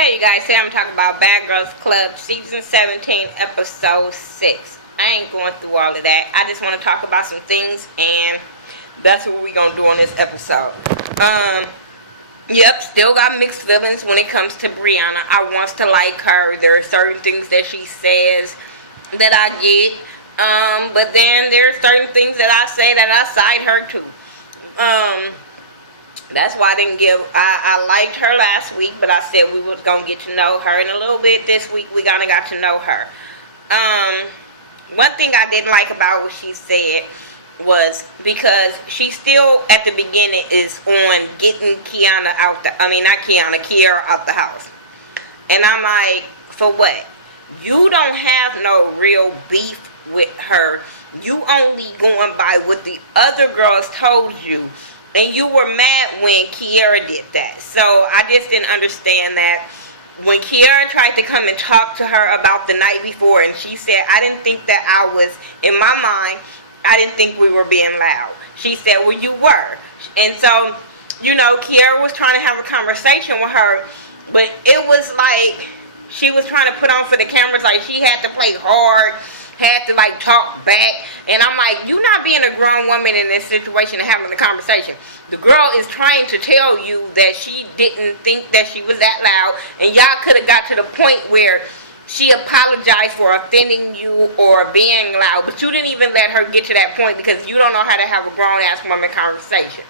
Hey you guys, today I'm talking about Bad Girls Club Season 17, Episode 6. I ain't going through all of that. I just want to talk about some things, and that's what we're going to do on this episode. Yep, still got mixed feelings when it comes to Briana. I wants to like her. There are certain things that she says that I get. But then there are certain things that I say that I side her too. That's why I liked her last week, but I said we was going to get to know her. And a little bit this week, we kind of got to know her. One thing I didn't like about what she said was because she still, at the beginning, is on getting Kiara out the house. And I'm like, for what? You don't have no real beef with her. You only going by what the other girls told you. And you were mad when Kiara did that. So I just didn't understand that. When Kiara tried to come and talk to her about the night before, and she said, I didn't think that I was, in my mind, I didn't think we were being loud. She said, well, you were. And so, Kiara was trying to have a conversation with her, but it was like she was trying to put on for the cameras, like she had to play hard, had to talk back. And I'm like, you not being a grown woman in this situation and having a conversation. The girl is trying to tell you that she didn't think that she was that loud, and y'all could have got to the point where she apologized for offending you or being loud, but you didn't even let her get to that point because you don't know how to have a grown-ass woman conversation.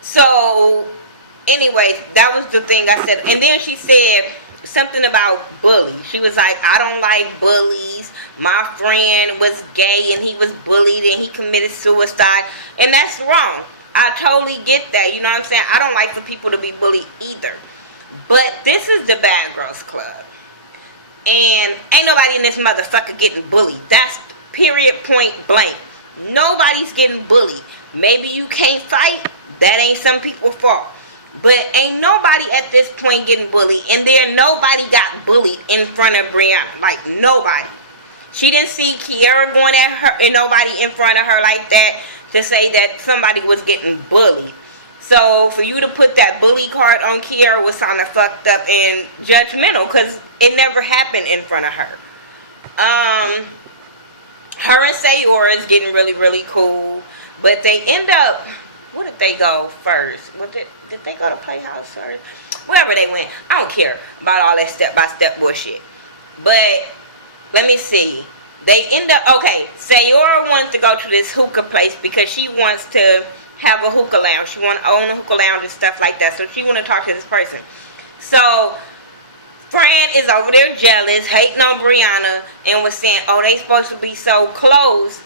So, anyways, that was the thing I said. And then she said something about bullies. She was like, I don't like bullies. My friend was gay and he was bullied and he committed suicide. And that's wrong. I totally get that. You know what I'm saying? I don't like for people to be bullied either. But this is the Bad Girls Club. And ain't nobody in this motherfucker getting bullied. That's period, point blank. Nobody's getting bullied. Maybe you can't fight. That ain't some people's fault. But ain't nobody at this point getting bullied. And nobody got bullied in front of Briana. Like, nobody. She didn't see Kiara going at her and nobody in front of her like that to say that somebody was getting bullied. So for you to put that bully card on Kiara was kind of fucked up and judgmental because it never happened in front of her. Her and Sayora is getting really, really cool. But they end up, where did they go first? Did they go to Playhouse first? Wherever they went. I don't care about all that step-by-step bullshit. But let me see. They end up, okay, Sayora wants to go to this hookah place because she wants to have a hookah lounge. She want to own a hookah lounge and stuff like that. So she want to talk to this person. So Fran is over there jealous, hating on Briana, and was saying, oh, they supposed to be so close.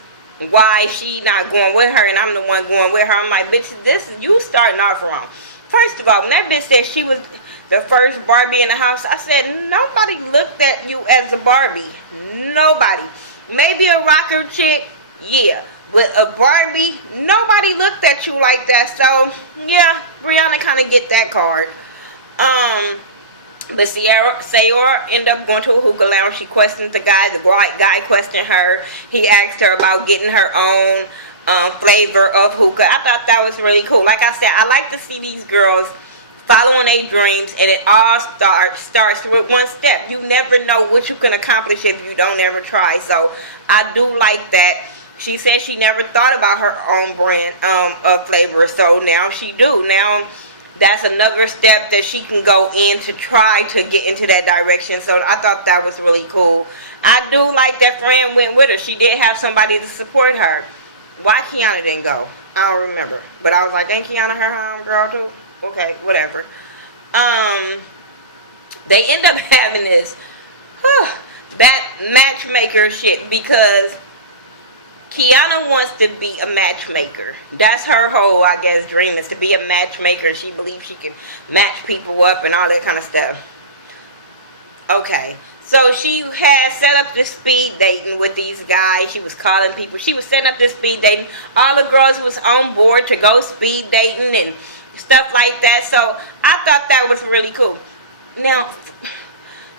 Why she not going with her and I'm the one going with her? I'm like, bitch, you starting off wrong. First of all, when that bitch said she was the first Barbie in the house, I said, nobody looked at you as a Barbie. Nobody. Maybe a rocker chick, yeah. But a Barbie, nobody looked at you like that. So, yeah, Briana kind of get that card. But Sayora ended up going to a hookah lounge. She questioned the guy. The white guy questioned her. He asked her about getting her own flavor of hookah. I thought that was really cool. Like I said, I like to see these girls following their dreams, and it all starts with one step. You never know what you can accomplish if you don't ever try. So I do like that. She said she never thought about her own brand of flavor, so now she do. Now that's another step that she can go in to try to get into that direction. So I thought that was really cool. I do like that Fran went with her. She did have somebody to support her. Why Kiana didn't go? I don't remember. But I was like, ain't Kiana her home girl too? Okay, whatever. They end up having this that matchmaker shit because Kiana wants to be a matchmaker. That's her whole, I guess, dream is to be a matchmaker. She believes she can match people up and all that kind of stuff. Okay, so she had set up this speed dating with these guys. She was calling people. She was setting up this speed dating. All the girls was on board to go speed dating and stuff like that. So I thought that was really cool. Now,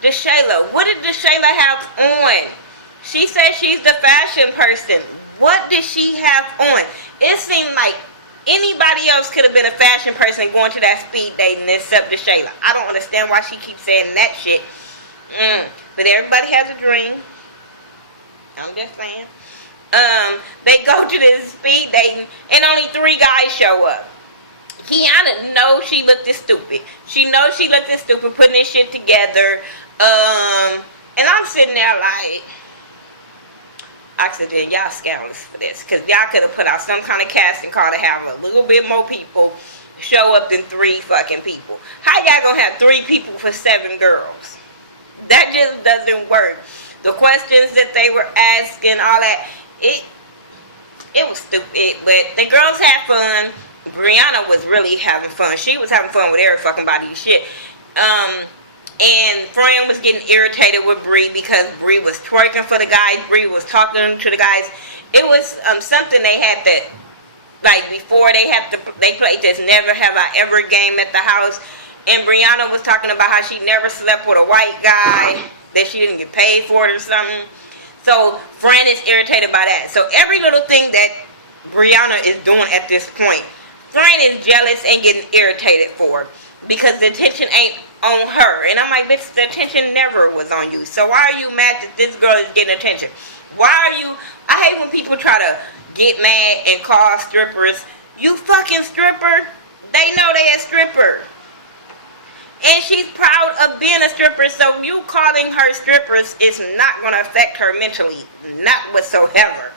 DeShayla, what did DeShayla have on? She said she's the fashion person. What did she have on? It seemed like Anybody else could have been a fashion person going to that speed dating except the Shayla. I don't understand why she keeps saying that shit. But everybody has a dream. I'm just saying. They go to this speed dating and only 3 guys show up. Kiana knows she looked this stupid. She knows she looked this stupid putting this shit together. And I'm sitting there like, accident, y'all scoundrels for this. Because y'all could have put out some kind of casting call to have a little bit more people show up than 3 fucking people. How y'all gonna have 3 people for 7 girls? That just doesn't work. The questions that they were asking, all that, it was stupid. But the girls had fun. Briana was really having fun. She was having fun with every fucking body shit. And Fran was getting irritated with Bree because Bree was twerking for the guys. Bree was talking to the guys. It was something they had that, like before they played this Never Have I Ever game at the house. And Briana was talking about how she never slept with a white guy, that she didn't get paid for it or something. So Fran is irritated by that. So every little thing that Briana is doing at this point, Fran is jealous and getting irritated for because the attention ain't on her. And I'm like, bitch, the attention never was on you. So why are you mad that this girl is getting attention? Why are you... I hate when people try to get mad and call strippers, you fucking stripper. They know they a stripper. And she's proud of being a stripper, so you calling her strippers is not going to affect her mentally. Not whatsoever.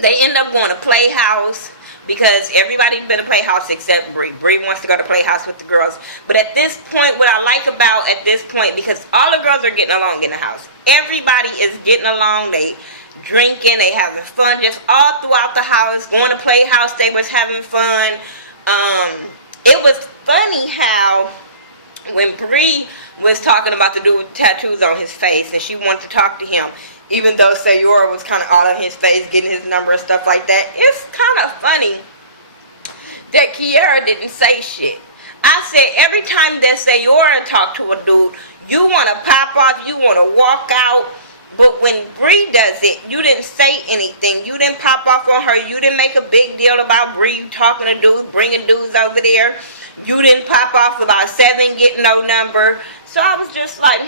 They end up going to Playhouse because everybody's been to Playhouse except Bree. Bree wants to go to Playhouse with the girls. But at this point, what I like about at this point, because all the girls are getting along in the house. Everybody is getting along. They drinking. They having fun just all throughout the house. Going to Playhouse, they was having fun. It was funny how when Bree was talking about the dude with tattoos on his face and she wanted to talk to him, even though Sayora was kind of all on his face, getting his number and stuff like that, it's kind of funny that Kiara didn't say shit. I said every time that Sayora talked to a dude, you want to pop off, you want to walk out. But when Bree does it, you didn't say anything. You didn't pop off on her. You didn't make a big deal about Bree talking to dudes, bringing dudes over there. You didn't pop off about 7 getting no number. So I was just like,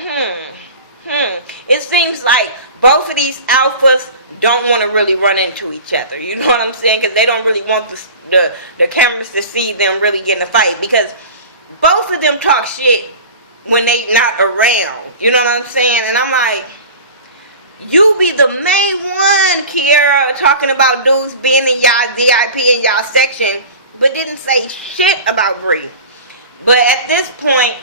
It seems like both of these alphas don't want to really run into each other. You know what I'm saying? Because they don't really want the cameras to see them really getting a fight. Because both of them talk shit when they not around. You know what I'm saying? And I'm like, you be the main one, Kiara, talking about dudes being in y'all VIP in y'all section, but didn't say shit about Bree. But at this point,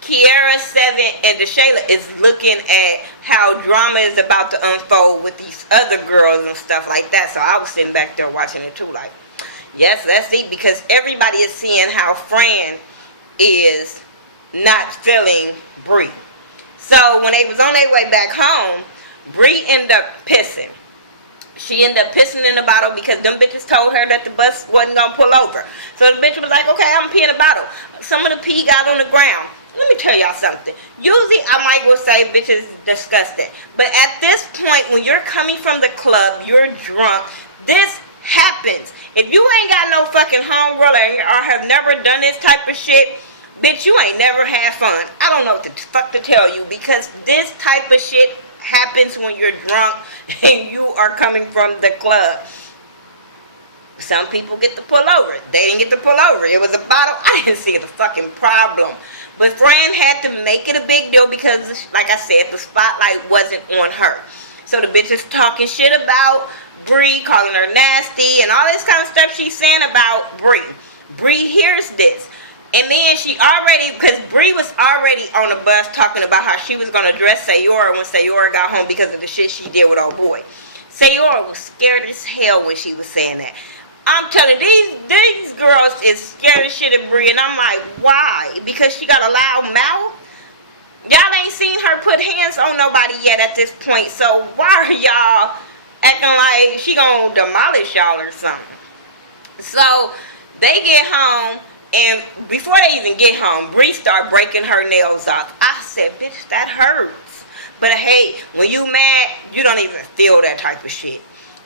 Kiara, 7, and DeShayla is looking at how drama is about to unfold with these other girls and stuff like that. So I was sitting back there watching it too, like, yes, let's see, because everybody is seeing how Fran is not feeling Bree. So when they was on their way back home, Bree ended up pissing. She ended up pissing in the bottle because them bitches told her that the bus wasn't going to pull over. So the bitch was like, okay, I'm peeing in the bottle. Some of the pee got on the ground. Let me tell y'all something. Usually I might will say bitches disgusting. But at this point, when you're coming from the club, you're drunk, this happens. If you ain't got no fucking homegirl or have never done this type of shit, bitch, you ain't never had fun. I don't know what the fuck to tell you, because this type of shit happens when you're drunk and you are coming from the club. Some people get to pull over. They didn't get to pull over. It was a bottle. I didn't see the fucking problem. But Fran had to make it a big deal because, like I said, the spotlight wasn't on her. So the bitch is talking shit about Bree, calling her nasty, and all this kind of stuff she's saying about Bree. Bree hears this. And then she already, because Bree was already on the bus talking about how she was going to dress Sayora when Sayora got home because of the shit she did with old boy. Sayora was scared as hell when she was saying that. I'm telling you, these girls is scared as shit of Bree, and I'm like, why? Because she got a loud mouth? Y'all ain't seen her put hands on nobody yet at this point, so why are y'all acting like she gonna demolish y'all or something? So they get home. And before they even get home, Bree start breaking her nails off. I said, bitch, that hurts. But hey, when you mad, you don't even feel that type of shit.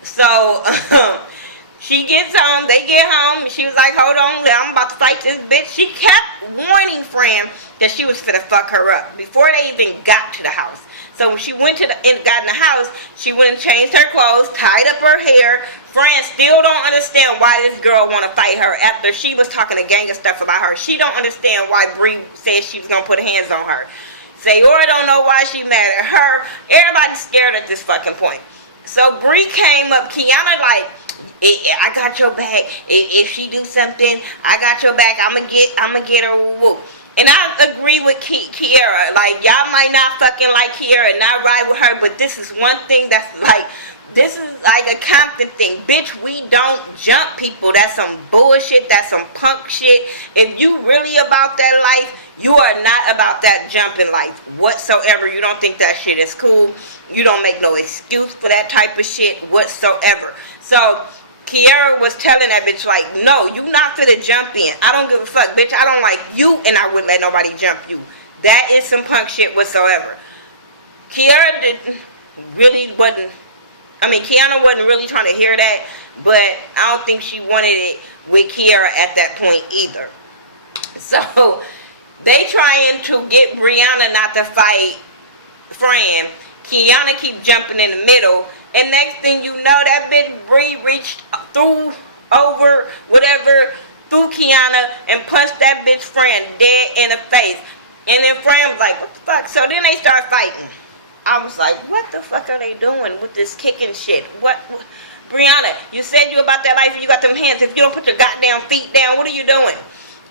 So she gets home, they get home, and she was like, hold on, I'm about to fight this bitch. She kept warning Fran that she was finna fuck her up before they even got to the house. So when she got in the house, she went and changed her clothes, tied up her hair. Fran still don't understand why this girl want to fight her after she was talking a gang of stuff about her. She don't understand why Bree said she was going to put hands on her. Sayora don't know why she mad at her. Everybody's scared at this fucking point. So Bree came up, Kiana like, I got your back. If she do something, I got your back. I'ma get her. Woo. And I agree with Kiera. Like, y'all might not fucking like Kiera and not ride with her, but this is one thing that's like, this is like a Compton thing. Bitch, we don't jump people. That's some bullshit. That's some punk shit. If you really about that life, you are not about that jumping life whatsoever. You don't think that shit is cool. You don't make no excuse for that type of shit whatsoever. So Kiera was telling that bitch like, no, you not finna jump in. I don't give a fuck, bitch. I don't like you, and I wouldn't let nobody jump you. That is some punk shit whatsoever. Kiana wasn't really trying to hear that, but I don't think she wanted it with Kiera at that point either. So they trying to get Briana not to fight Fran. Kiana keep jumping in the middle, and next thing you know, that bitch Bree reached through Kiana and punched that bitch Fran dead in the face. And then Fran was like, what the fuck? So then they start fighting. I was like, what the fuck are they doing with this kicking shit? What? Briana, you said you about that life and you got them hands. If you don't put your goddamn feet down, what are you doing?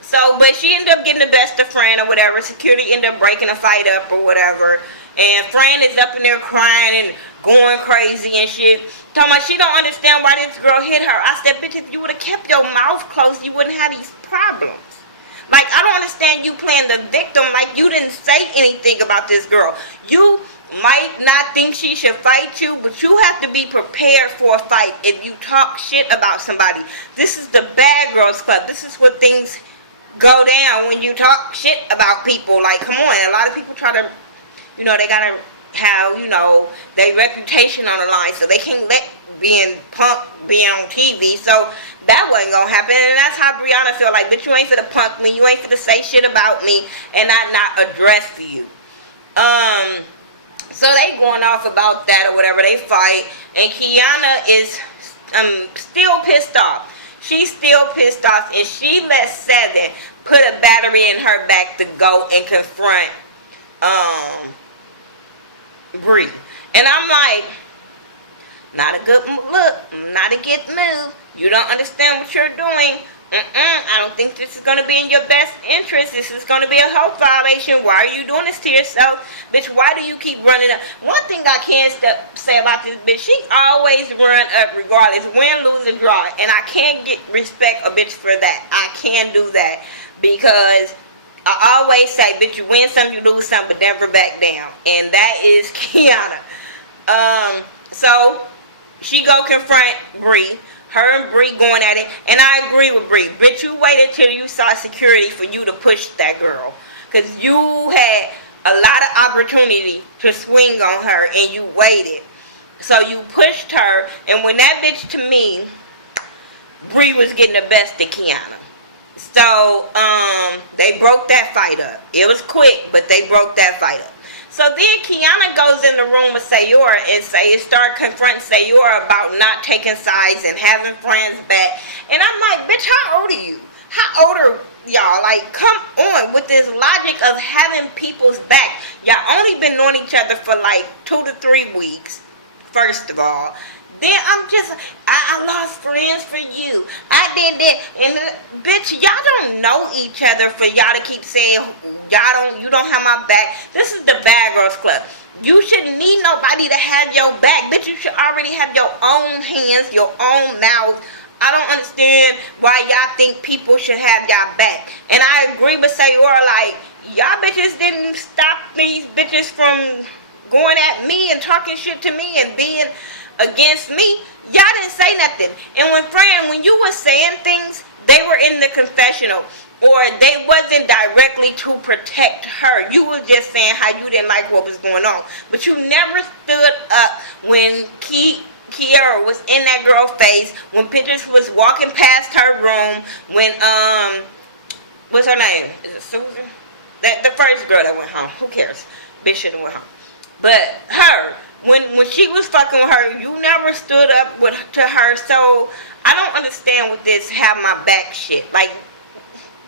So, but she ended up getting the best of Fran or whatever. Security ended up breaking the fight up or whatever. And Fran is up in there crying and going crazy and shit. Talking about she don't understand why this girl hit her. I said, bitch, if you would have kept your mouth closed, you wouldn't have these problems. Like, I don't understand you playing the victim like you didn't say anything about this girl. You might not think she should fight you, but you have to be prepared for a fight if you talk shit about somebody. This is the Bad Girls Club. This is what things go down when you talk shit about people. Like, come on. A lot of people try to, they gotta have, their reputation on the line, so they can't let being punk being on TV. So that wasn't gonna happen, and that's how Briana feel like, bitch, you ain't finna punk me, you ain't finna say shit about me, and I not address you. So they going off about that or whatever, they fight, and Kiana is still pissed off. She's still pissed off, and she let Seven put a battery in her back to go and confront Bree. And I'm like, not a good look, not a good move. You don't understand what you're doing. I don't think this is going to be in your best interest. This is going to be a health violation. Why are you doing this to yourself? Bitch, why do you keep running up? One thing I can say about this bitch, she always run up regardless, win, lose, or draw. And I can't respect a bitch for that. I can't do that. Because I always say, bitch, you win some, you lose some, but never back down. And that is Kiana. So she go confront Bree. Her and Bree going at it. And I agree with Bree. Bitch, you waited till you saw security for you to push that girl. Because you had a lot of opportunity to swing on her and you waited. So you pushed her. And when that bitch to me, Bree was getting the best of Kiana. So, they broke that fight up. It was quick, but they broke that fight up. So then Kiana goes in the room with Sayora and start confronting Sayora about not taking sides and having friends back. And I'm like, bitch, how old are you? How old are y'all? Like, come on with this logic of having people's back. Y'all only been knowing each other for like 2 to 3 weeks, first of all. Then I lost friends for you. I did that. And bitch, y'all don't know each other for y'all to keep saying, you don't have my back. This is the Bad Girls Club. You shouldn't need nobody to have your back. Bitch, you should already have your own hands, your own mouth. I don't understand why y'all think people should have y'all back. And I agree with Sayora, like, y'all bitches didn't stop these bitches from going at me and talking shit to me and being against me. Y'all didn't say nothing. And when you were saying things, they were in the confessional, or they wasn't directly to protect her. You were just saying how you didn't like what was going on. But you never stood up when Kiara was in that girl's face, when bitches was walking past her room, when, what's her name? Is it Susan? The first girl that went home. Who cares? Bitch shouldn't went home. But her, when she was fucking with her, you never stood up to her. So I don't understand with this have my back shit. Like,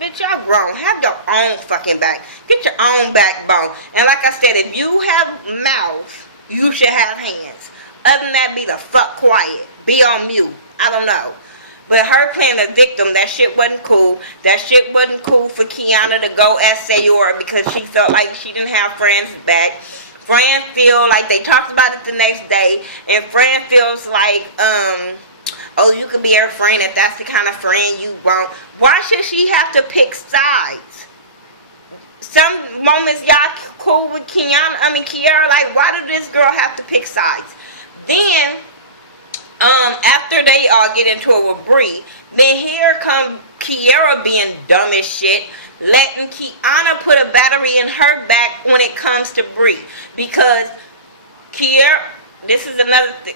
bitch, y'all grown. Have your own fucking back. Get your own backbone. And like I said, if you have mouth, you should have hands. Other than that, be the fuck quiet. Be on mute. I don't know. But her playing the victim, that shit wasn't cool. That shit wasn't cool for Kiana to go as Sayora because she felt like she didn't have friends back. Fran feel like they talked about it the next day, and Fran feels like, oh, you could be her friend if that's the kind of friend you want. Why should she have to pick sides? Some moments y'all cool with Kiara, like, why did this girl have to pick sides? Then, after they all get into it with Bree, then here come Kiara being dumb as shit, letting Kiana put a battery in her back when it comes to Bree. Because Kiara, this is another thing.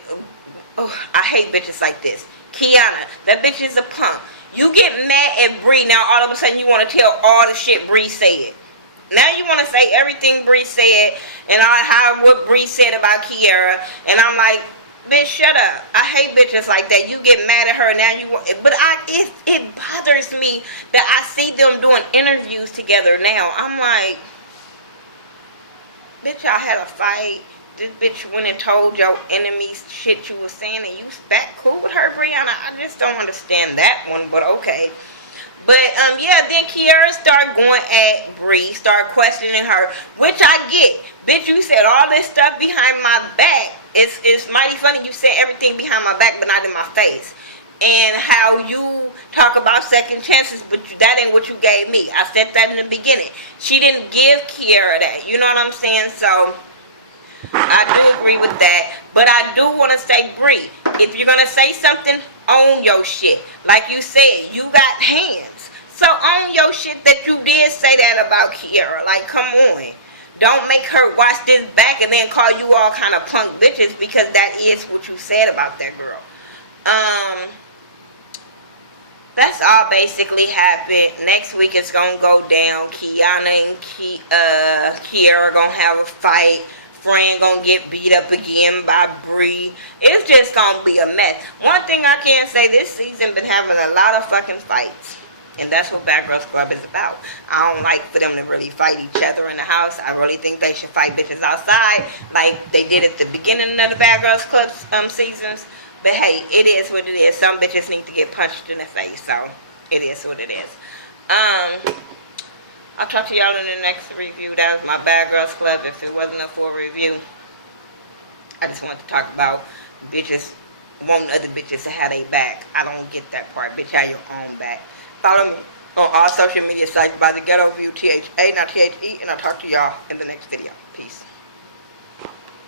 Oh, I hate bitches like this. Kiana, that bitch is a punk. You get mad at Bree, now all of a sudden you want to tell all the shit Bree said. Now you want to say everything Bree said and what Bree said about Kiara. And I'm like, bitch, shut up. I hate bitches like that. You get mad at her, now you want, but it bothers me that I see them doing interviews together now. I'm like, bitch, y'all had a fight. This bitch went and told your enemies shit you was saying and you back cool with her, Briana. I just don't understand that one, but okay. But, yeah, then Kiara started going at Bree, started questioning her, which I get. Bitch, you said all this stuff behind my back. It's mighty funny you said everything behind my back, but not in my face. And how you talk about second chances, but that ain't what you gave me. I said that in the beginning. She didn't give Kiara that. You know what I'm saying? So, I do agree with that. But I do want to say, Bree, if you're going to say something, own your shit. Like you said, you got hands. So own your shit that you did say that about Kiara. Like, come on. Don't make her watch this back and then call you all kind of punk bitches because that is what you said about that girl. That's all basically happened. Next week it's going to go down. Kiana and Kiara going to have a fight. Fran gonna get beat up again by Bree. It's just gonna be a mess. One thing I can say, this season been having a lot of fucking fights. And that's what Bad Girls Club is about. I don't like for them to really fight each other in the house. I really think they should fight bitches outside like they did at the beginning of the Bad Girls Club seasons. But hey, it is what it is. Some bitches need to get punched in the face. So, it is what it is. I'll talk to y'all in the next review. That was my Bad Girls Club. If it wasn't a full review, I just wanted to talk about bitches wanting other bitches to have their back. I don't get that part. Bitch, have your own back. Follow me on all social media sites by Thaghettoview, THA, not THE, and I'll talk to y'all in the next video. Peace.